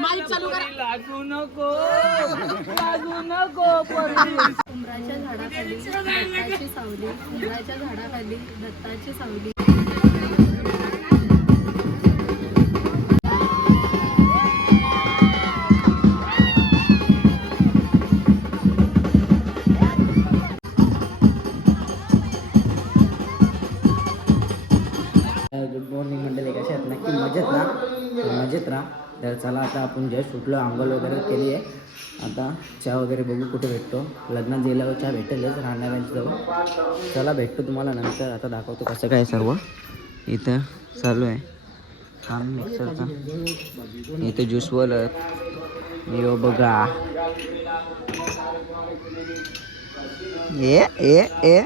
Mic चालू करा. लागू नको उमराच्या झाडाखाली दत्ताची सावली, उमराच्या झाडाखाली दत्ताची सावली. गुड मॉर्निंग मंडळी, कशा आहेत? नक्की मजेत राहा. तर चला आता आपण जस्ट उठलो, आंघोळ वगैरे केली आहे. आता चहा वगैरे बघू कुठे भेटतो. लग्नात गेल्यावर चहा भेटेलच राहणाऱ्यांजवळ. चला भेटतो तुम्हाला नंतर. आता दाखवतो कसं काय सर्व इथं चालू आहे काम मिक्सरचा. इथं ज्यूसवालं यो बघा. ए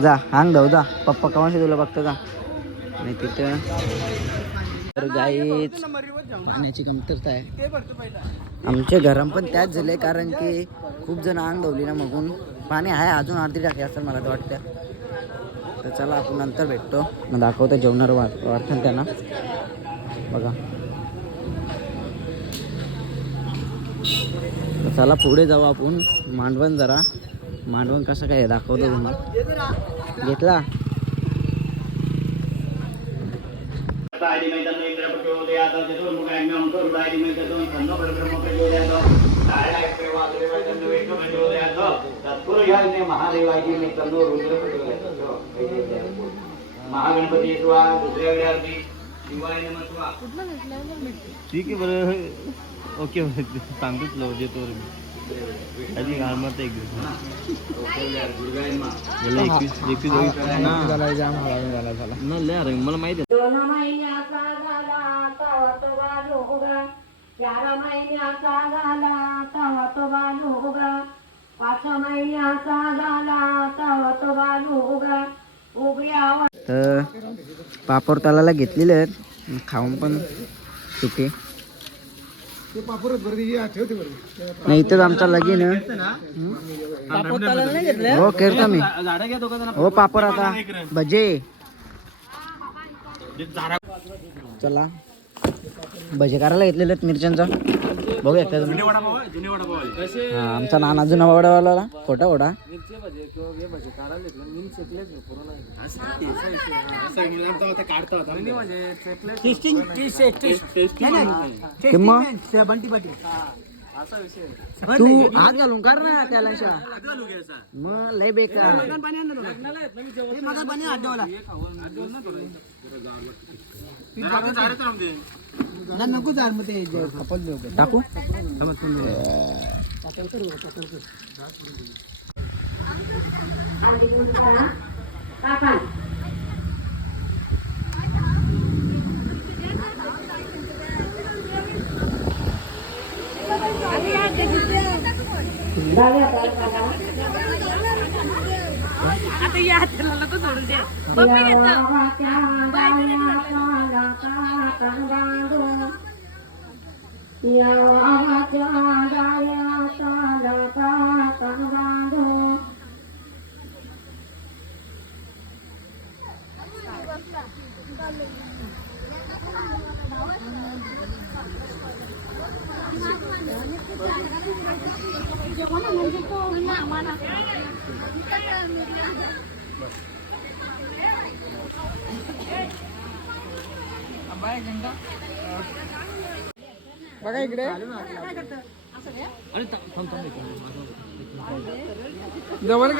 जा हांग धाव जा, पप्पा कमाशी तुला बघतो का नाही तिथं. तर गाईच पाण्याची कमतरता आहे आमच्या घरात पण त्याच झाले, कारण की खूप जण अंग धावली ना, मगून पाणी आहे अजून अर्धी टाकी असेल मला तर वाटतं. तर चला आपण नंतर भेटतो, मग दाखवतो जेवणार वाटतं त्यांना बघा. तर चला पुढे जाऊ आपण. मांडवण कसं काय दाखवतो तुम्ही. घेतला महागणपती ठीक आहे बरं. ओके सांगतोच लव देतो आधी घालमत एक मला माहिती आहे. 2 महिन्याचा झाला तवा तो बालू उगा, 4 महिन्याचा झाला तवा तो बालू उगा, 5 महिन्याचा झाला तवा तो बालू उगा. उगल्या तर पापड तलाला घेतलेले आहेत, खाऊन पण सुके नाही. इथंच आमचा लगीन हो करतो मी. हो पापड आता भजे. चला भजे करायला घेतलेले आहेत मिरच्यांचा. बघूया हा आमचा नाना जुना वडावाला खोटा वडा. तू हात घालून कर ना त्याला मग लय बेकार. नको जा टाकू आता या हाताला नको सोडून द्या. बघा इकडे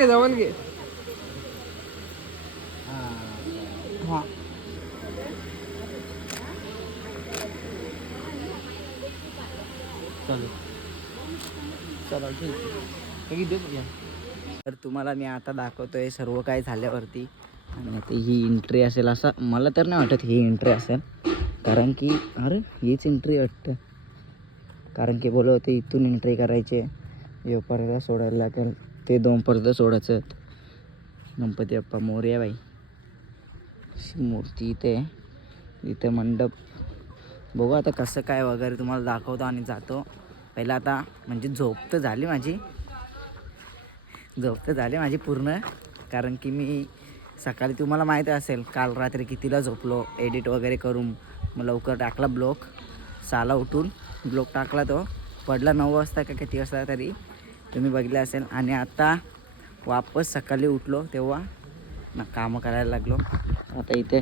जवळ घे. हा तर तुम्हाला मी आता दाखवतोय सर्व काय झाल्यावरती. आणि आता ही एंट्री असेल असं मला तर नाही वाटत ही एंट्री असेल, कारण की अरे हीच एंट्री वाटतं. कारण की बोलत होते इथून एंट्री करायची, हे पडदा सोडायला लागेल, ते 2 पडदा सोडायचं. गणपती बाप्पा मोरया बाई मूर्ती इथे, इथे मंडप. बघू आता कसं काय वगैरे तुम्हाला दाखवतो आणि जातो. पहिला आता म्हणजे झोप तर झाली माझी पूर्ण, कारण की मी सकाळी तुम्हाला माहीत असेल काल रात्री कितीला झोपलो एडिट वगैरे करून. मग लवकर टाकला ब्लॉक, साला उठून ब्लॉक टाकला. तो पडला 9 वाजता का किती वाजता तरी तुम्ही बघितले असेल. आणि आता वापस सकाळी उठलो तेव्हा ना कामं करायला लागलो. आता इथे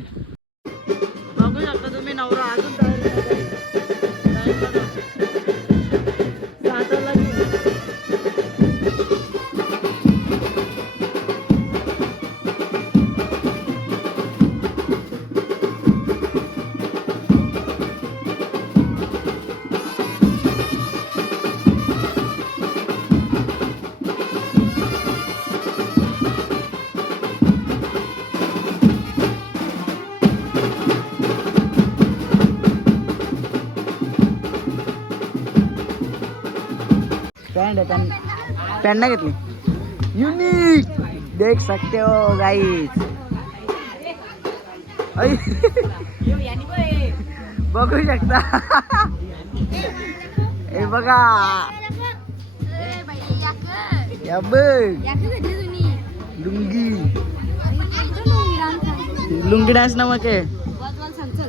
बघू शकता तुम्ही नवरा अजून पॅन्ट आहे. पॅन्ट नाही घेतली. युनिक देख सकते हो गाईज. बघू शकता. हे बघा या बघ लुंगी. लुंगी डान्स ना मग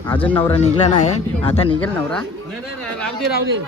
अजून नवरा निघला नाही. आता निघेल नवरा. राहू दे.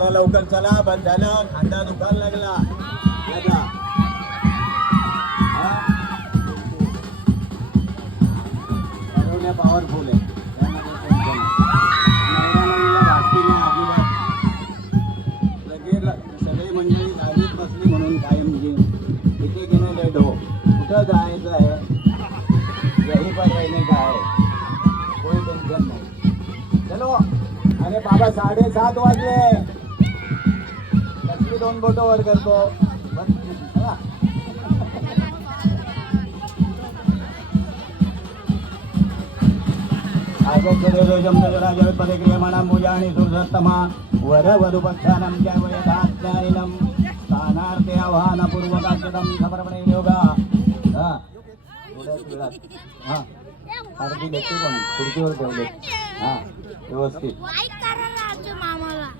चला लवकर चला, बंद झालं, खांदा दुखायला लागला. पॉवरफुल आहे, सगळी मंडळी जागीच बसली म्हणून कायम इथे घेणं लेट हो. कुठं जायचं आहे यही पर रहने का है, कोई टेन्शन नाही. चलो. अरे बाबा 7:30 वाजले, कसली 2 बोटं वर करतो. पूजा आणि सुरसत्तमा वर वधू पक्षानं ज्यावयथाज्ञानिनं स्थानार्थे आव्हानपूर्वकाक्षतं समर्पणे योगा. आरती देते पण खुर्चीवर ठेवले. व्यवस्थित.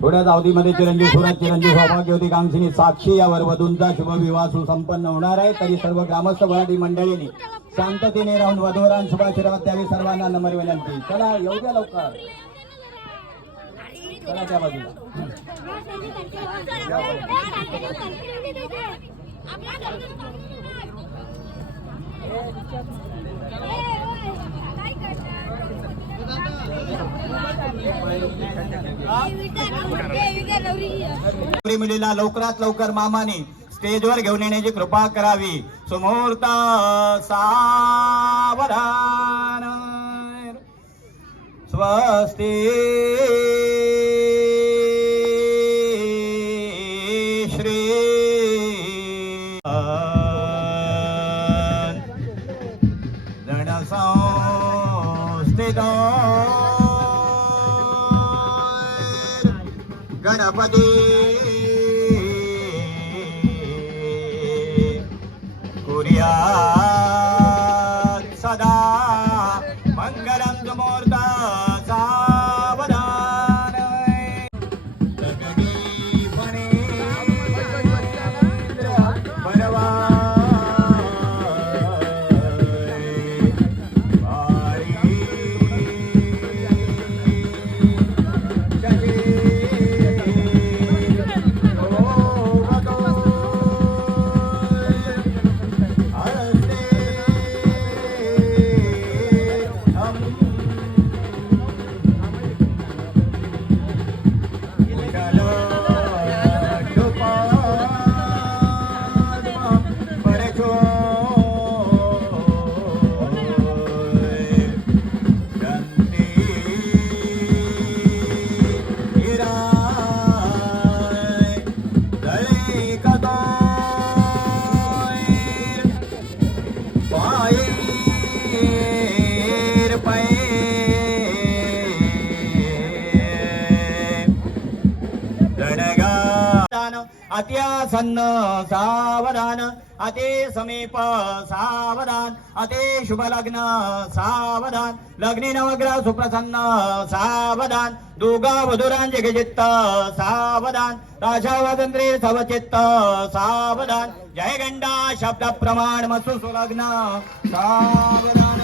थोड्याच अवधीमध्ये चिरंजीव सुरत, चिरंजीव सौभाग्यवती कांक्षिणी साक्षी यावर वधूंचा शुभविवाह सुसंपन्न होणार आहे. तरी सर्व ग्रामस्थ वराडी मंडळींनी शांततेने राहून वधूवरांना शुभाशीर्वाद द्यावे. सर्वांना नम्र विनंती. चला येऊ द्या लवकर. चला त्या बाजूला. मुलीला लवकरात लवकर मामाने स्टेजवर घेऊन येण्याची कृपा करावी. सुमुहूर्त सावधान. स्वस्ति श्री जनसंस्थित गणपती कुर्यात् सदा मंगलम. सुमुहूर्त सावधान. अत्यासन्न सावधान. अति समीप सावधान. अति शुभ लग्न सावधान. लग्नी नवग्रह सुप्रसन्न सावधान. दोघा वधुरांचे चित्त सावधान. राजा वादंत्री सवचित्त सावधान. जय गंडा शब्द प्रमाण मसु सुलग्न सावधान.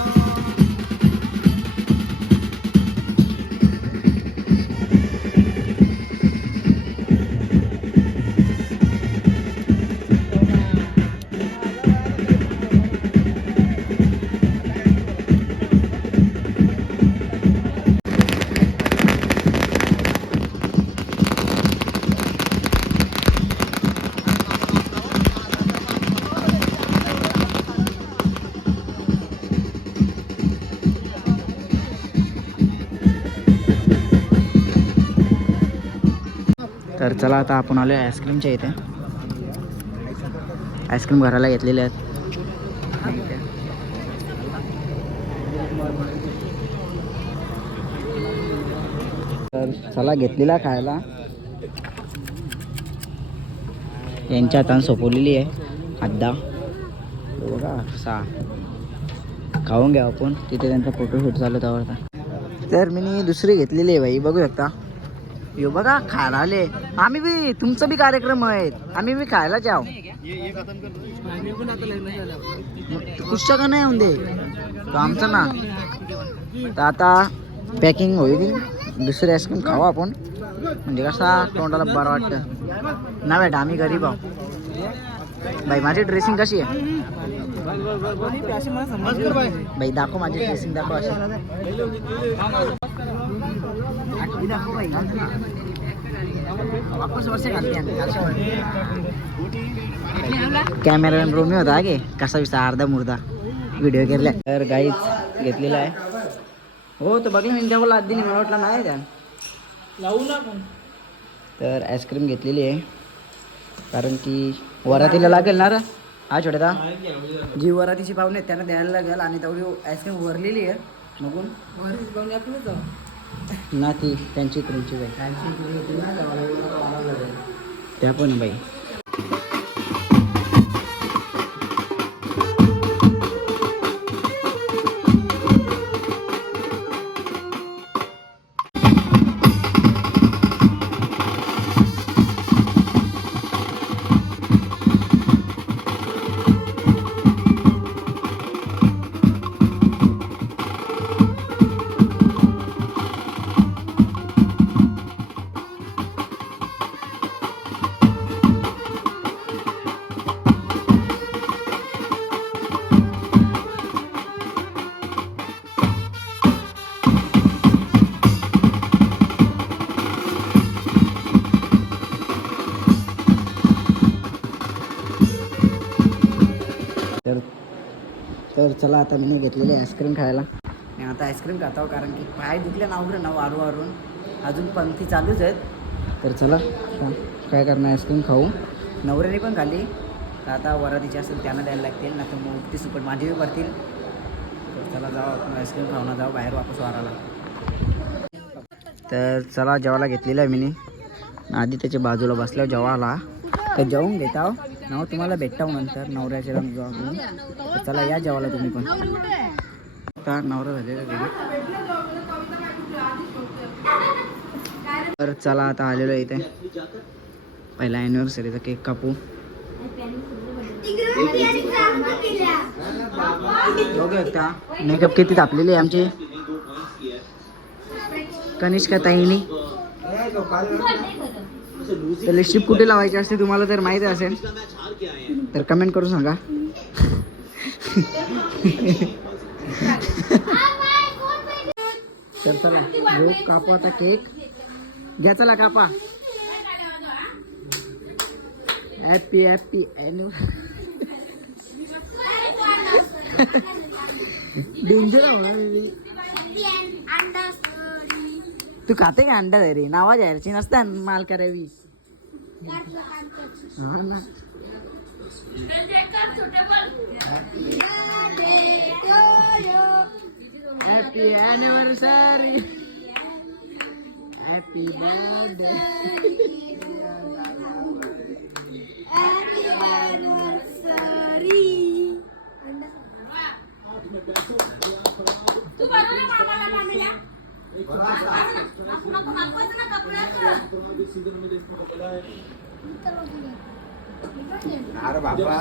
तर चला आता आपण आलो आईस्क्रीमच्या इथे. आईस्क्रीम घराला घेतलेले आहेत. तर चला घेतलेला खायला. यांच्या हातानं सोपवलेली आहे आद्दा बघा. खाऊन घ्या आपण. तिथे त्यांचा फोटोशूट चालू त्यावर. तर मी दुसरी घेतलेली आहे बाई, बघू शकता. यो बघा खायला आले. आम्ही बी तुमचं बी कार्यक्रम आहेत, आम्ही बी खायला जाऊ. कुठच्या का नाही होऊन दे तो आमचं ना. तर आता पॅकिंग होईल. दुसरी आईस्क्रीम खाऊ आपण. म्हणजे कसा तोंडाला बरं वाटतं ना बेटा. आम्ही गरीब आहोत. बाई माझी ड्रेसिंग कशी आहे बाई? दाखव माझी ड्रेसिंग दाखव अशी. दाखव बाई. वापस वर्ष कॅमेरामॅन रोमी होता गे कसा विसा अर्धा मुर्दा व्हिडिओ केला. तर गाईच घेतलेला आहे. हो तो बघला मी त्याला आधी मला वाटला नाही त्या लावू ना. तर आईस्क्रीम घेतलेली आहे कारण की वरातीला लागेल ना रे. हा छोट्या जी वरातीची पाहुणे आहेत त्यांना द्यायला लागेल आणि तेवढी आईस्क्रीम भरलेली आहे. बघून ना ती त्यांची क्रीमची बाई त्या पण बाई. तर चला आता मी घेतलेली आईस्क्रीम खायला. मी आता आईस्क्रीम खाता कारण की पाय दुखले नावरे ना वारून अजून पंक्ती चालूच आहेत. तर चला काय करणार आईस्क्रीम खाऊ. नवऱ्याने पण खाल्ली तर आता वरातीची असेल त्यांना द्यायला लागतील ना तर मग ती सुपट माझी बी करतील. तर चला जाऊ आपण आईस्क्रीम खाऊन जाऊ बाहेर वापस वाराला. तर चला जेवायला घेतलेलं आहे मी आधी त्याच्या बाजूला बसल्यावर जेवायला. तर जेवून घेता नाव तुम्हाला भेटताव नंतर नवऱ्याच्या जाऊन. चला या जेवायला तुम्ही पण. नवरा झालेला तर चला आता आलेलो आहे इथे पहिला ॲनिव्हर्सरीचा केक कापू. बघा मेकअप किती तापलेली आहे आमची कनिष्का ताईनी. तर लिपस्टिक कुठे लावायची असते तुम्हाला जर माहिती असेल तर कमेंट करून सांगा. तर चला घेऊ कापू आता केक. घ्या चला कापा. Happy happy danger. तू खाते का अंडा रे नावा जायची नसता माल करावी. हॅपी ॲनिव्हर्सरी हॅपी बर्थडे अरे बाबा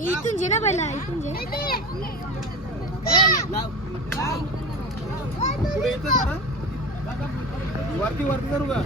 इथून जे ना पहिला इथून जे वरती वरती करू का.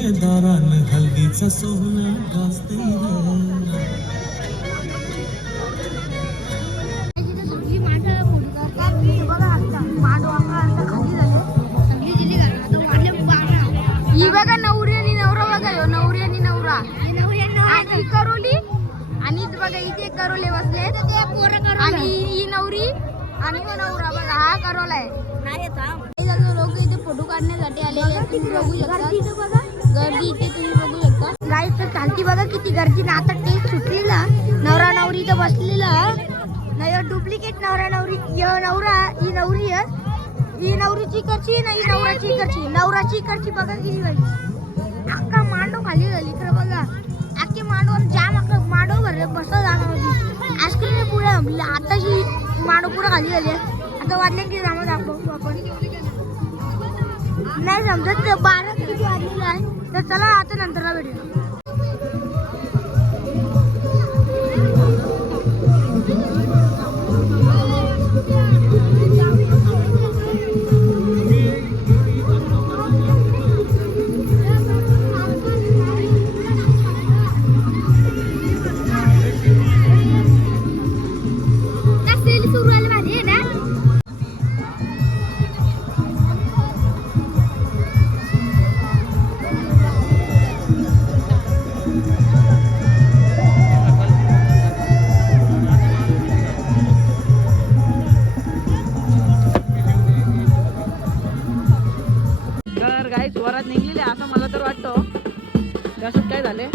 नवरीच्या दारान हल्दीचा सोहळा गाजते ही बघा नवरी आणि नवरा बघा ह्यो नवरी आणि नवरा आणि करोली आणि बघा इथे करोले बसले आणि ही नवरी आणि हो नवरा बघा हा करोला आहे लोक इथे फोटो काढण्यासाठी आलेले तुम्ही बघू शकता गर्दी इथे तुम्ही बघू शकता गाईच शांती बघा किती गर्दी ना आता टेस्ट सुटलेला नवरा नवरी इथं बसलेला नाही डुप्लिकेट नवरा नवरी नवरा ही नवरी आहे ही नवरीची करची नाही नवराची करची नवराची करची बघा किती गाडी अख्खा मांडव खाली झाली खरं बघा अख्खी मांडवर जाम अख्खा मांडव भरले बसला जाण्यामध्ये आईस्क्रीम पुढे आताशी मांडव पुढे खाली झाली आता वाटले की रामा दाखवू आपण नाही समजत 12 किती वाजलेलं आहे तर चला आता नंतरला भेटूया तर गाईस वरात निघलेले असं मला तर वाटतं त्याच्यात काय झाले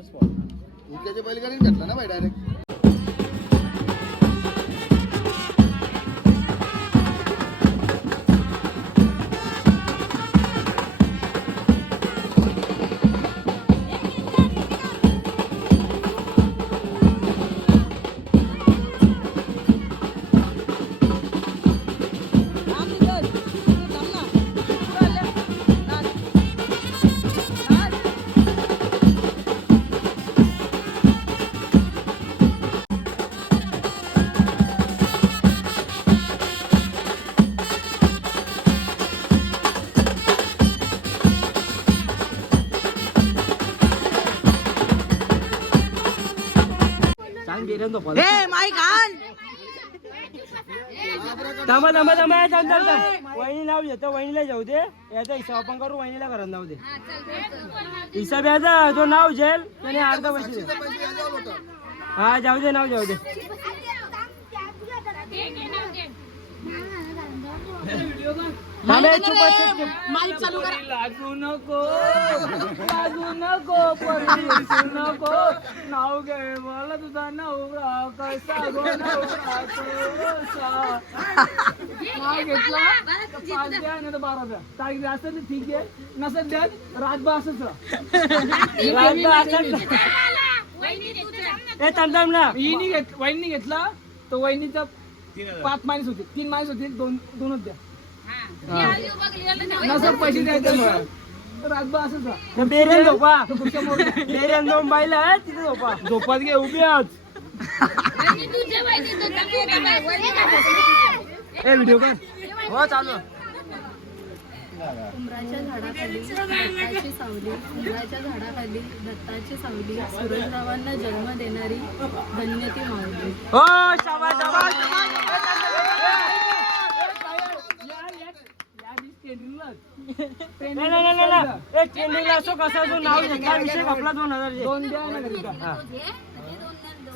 उद्याच्या बैलगाडीने घेतला ना भाई डायरेक्ट. वहिनी नाव घेतो, वहिनीला जाऊ दे. याचा हिसाब आपण करू, वहिनीला घरात नाव दे. हिसाब याचा जो नाव झेल त्याने अर्धा पैसे दे. हा जाऊ दे, नाव जाऊ दे. लागू नको, लागू नको, परदेशी नको. नाव घे मला तुझा नवरा कसा गो, नवरा कसा. नाव घेतला 5 द्या नाही तर 12 द्या. तारीख द्या असं ठीक आहे, नसत द्या रातभर असंच राहा. वहिनी घेतला तो वहिनीचा 5 मायनस होते, 3 मायनस होते, 2च द्या. नसत पैसे द्यायचे रातभर असंच राहा. बेऱ्यान झोपा, बेऱ्यान जाऊन बायला तिथे झोपा. झोपात घे उभी आज. व्हिडिओ कर. हो चालू. उमराच्या झाडाखाली दत्ताची सावली, उमराच्या झाडाखाली दत्ताची सावली, सूरजरावांना जन्म देणारी धन्य ती माऊली. हो शाबास, शाबास. ट्रेंडिंगला असो कसा जो नाव घेतला विषय आपला 2000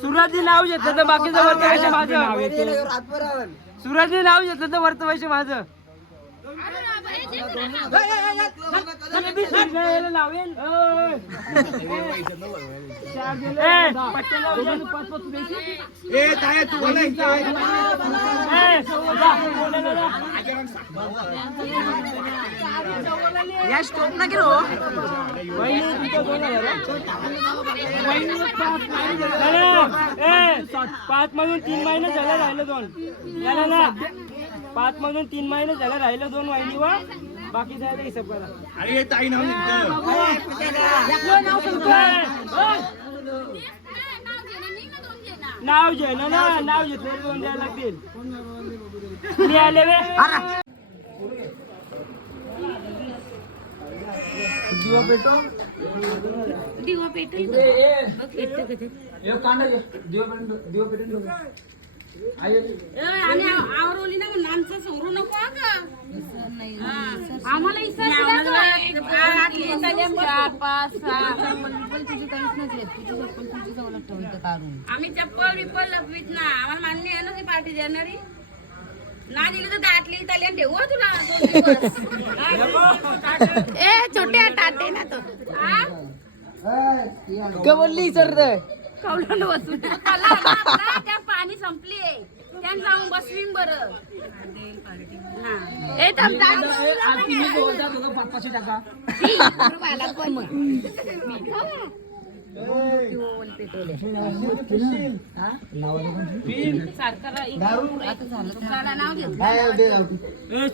सुरुवाती नाव घेतलं तर बाकीचं वर्त पैसे माझं. सुरुवाती नाव घेतलं तर वर्त पैसे माझं. लावेल या स्टॉप ना केलो. 5 मधून 3 महिने झाले, राहिलं 2. 5 मधून 3 महिने झाले, राहिलं 2 वहिनीवर. बाकी जायला हिसाब करा. अरे ताई नाव नाव घे ना, नाव घेतलं 2 द्यायला लागतील. मी आले वे दिवा पेटो, दिवा पेटेल दिवा पेटो. आणि आवरवली ना म्हणून आमचं सोडू नको आम्हाला आम्ही चप्पल बिप्पल लपवीत ना. आम्हाला मान्य आहे ना ती पार्टी देणारी. ना दिली तर दाटली इटालियन ठेवू तुला 2 दिवस. ए छोटे टाटे ना तो का बोलली सर कौलांड बसून त्या पाणी संपली त्यान जाऊन बसवीन बरं. ए थांब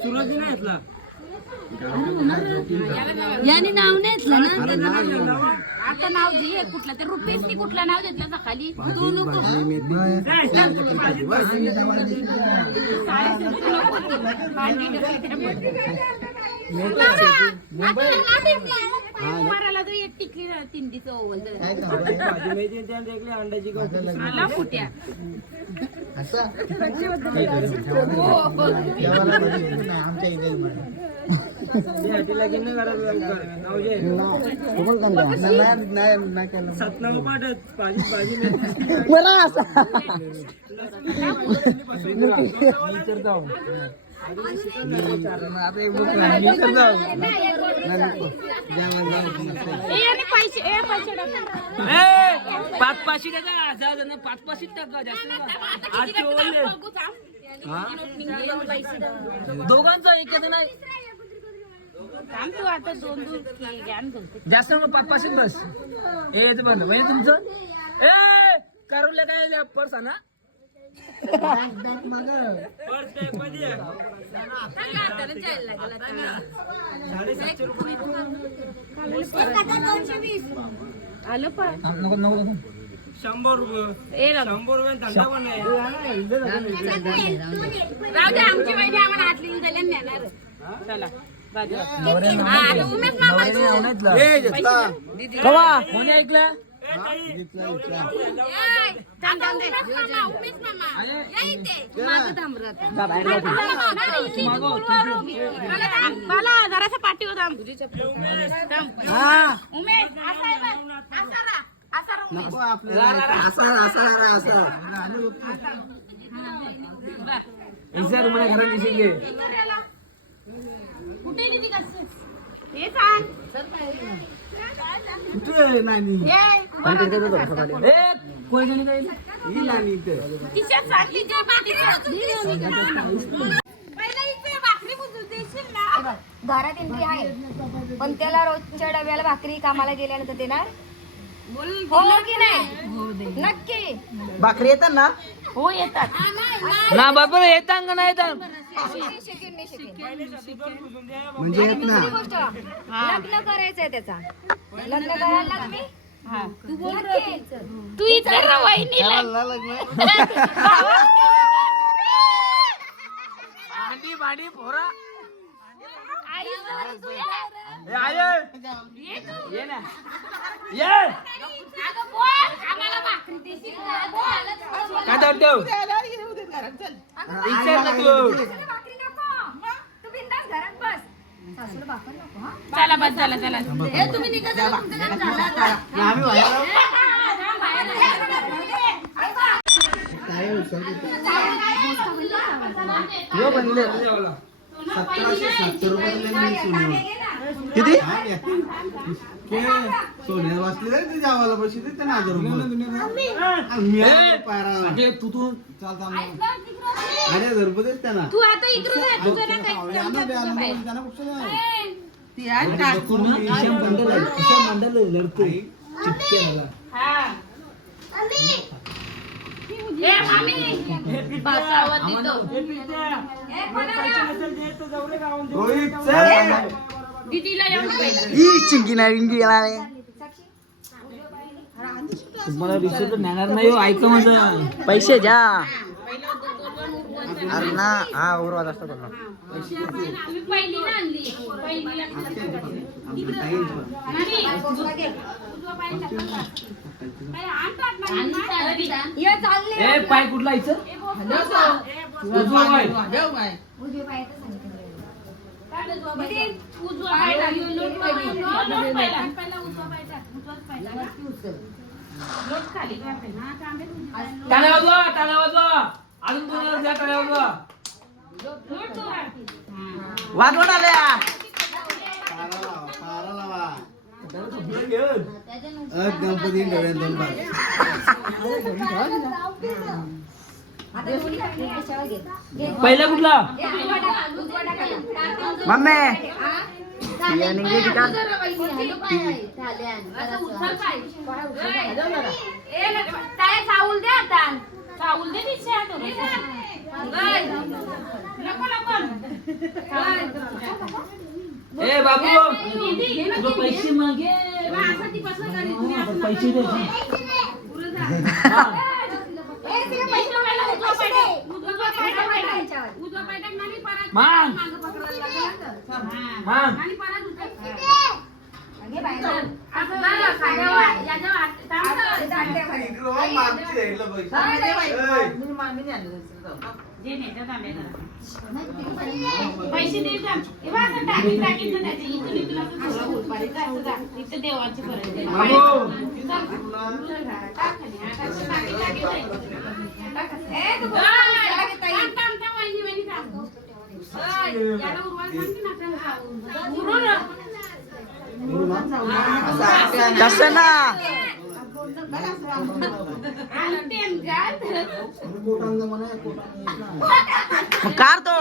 सुरुवाती नाही घेतला. याने नाव नाही घेतलं ना. आता नाव घे कुठलं ते रुपीस की कुठलं नाव घेतलं खाली तू नको. मराला तर एक टिकली 3 ओवल अंड्याची मला फुट्या पाच पाचशे टाका 1000 पाच पाचशे टाका जास्त दोघांचा एक नाही आता 2-2 ज्ञान बोलते जास्त मग पाच पाचशे बस हे बंद म्हणजे तुमचं ए करूला काय पर्स ना आलं पा नको नको 100 रुपये 100 रुपये धंदा पण नाही राहू दे आमची वहिनी आम्हाला हात लिहून दिले नेणार चला उमेश मामा कवा कोणी ऐकलं मला जरासा पाठी होता उमेश मला घरात दिसेल कुठे गेली हे सांग घरात एंट्री आहे पण त्याला रोजच्या डब्याला भाकरी कामाला गेल्यानंतर देणार हो की नाही नक्की भाकरी येतात ना हो येतात ना बाबा येतात का नाही येतात म्हणजे येत ना गोष्ट लग्न करायचंय त्याचा लग्न करायला लागली तू बोल तू इथे वहिनीला भांडी भांडी पोरा ये ना ये काय ठेव विचार ना तू बिंदास घरात बस सासूला भाकर नको हा चला बस चला चला तुम्ही निघा चला, तुमचं काम झालं आता. बनले 1770 रुपये किती सोन्या वाचले ते जावाला पैसे दे त्यांना 1000 रुपये तू चालता 1000 रुपये दे त्यांना तू आता इकडे जा तुझं ना काही त्यांना कुठं नाही ए मामी बसावं तिथं रोहित दीदीला येऊन चिंकी नाही रिंगी येणार तुम्हाला रिसोर्ट नेणार नाही हो ऐका माझं पैसे द्या अरे ना हा औरवाद असतो ना आम्ही पहिलीला आणली पहिलीला ये चालले ए पाय कुठला इथं उजवा पाय उजवे पाय तर सांगितलं उजवा पाय टाकली लोट पहिला उजवा पाय टाक उजवाच पाय टाक लोट खाली टाक ना कांबे टाळ्या वाजवा अजून कोणाला द्या टाळ्या वाजवा लोट तो वाजवत आल्या पारा लावा गणपती डोळ्यात दोन बार आता दोन्ही टाकले कशाला घे पहिला कुठला उजवा टाका मम्मी चालेल चावल दे आता चावल दे दिसे नको नको ए बाबू तुला पैसे मागे पैसे दे मान मान पैसे दे टाकीन त्याची इथून तुला इथे देवाची परत तसं ना मग कार तो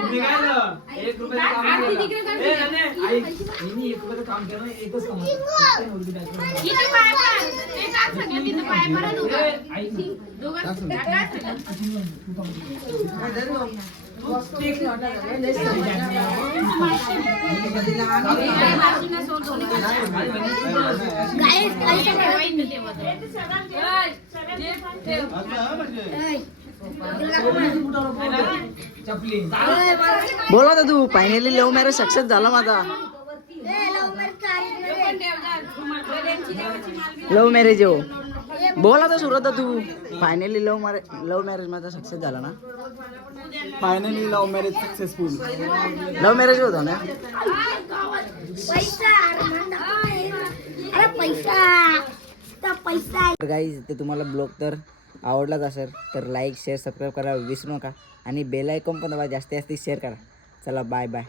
तुम्ही काय झालं? 1 रुपयाचं काम केलं. ए, नाने, आई, हिने 1 रुपयाचं काम केलं, एकच काम होतं. ए, आई, चपली बोला तर तू फायनली लव्ह मॅरेज सक्सेस झाला माझा लव्ह मॅरेज हो बोला तर सुरत तू फायनली लव्ह मॅरेज माझा सक्सेस झाला ना finally love marriage successful. Love marriage होतो ना तर गाईज ते तुम्हाला ब्लॉग तर आवडलाच असेल तर लाईक शेअर सबस्क्राईब करायला विसरू नका आणि बेल आयकॉन पण दाबा जास्तीत जास्त शेअर करा चला बाय बाय